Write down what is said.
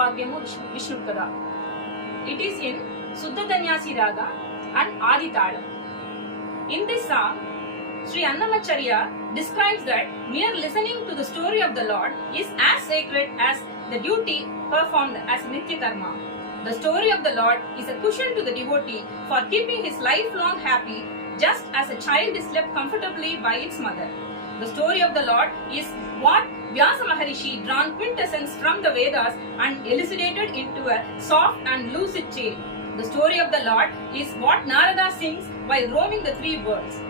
Bhagyamu Vishnukada. It is in Suddha Danyasi Raga and Adi Talam. In this song, Sri Annamacharya describes that mere listening to the story of the Lord is as sacred as the duty performed as Nitya Karma. The story of the Lord is a cushion to the devotee for keeping his lifelong happy, just as a child is left comfortably by its mother. The story of the Lord is what Vyasa Maharishi drawn quintessence from the Vedas and elucidated into a soft and lucid tale. The story of the Lord is what Narada sings while roaming the three worlds.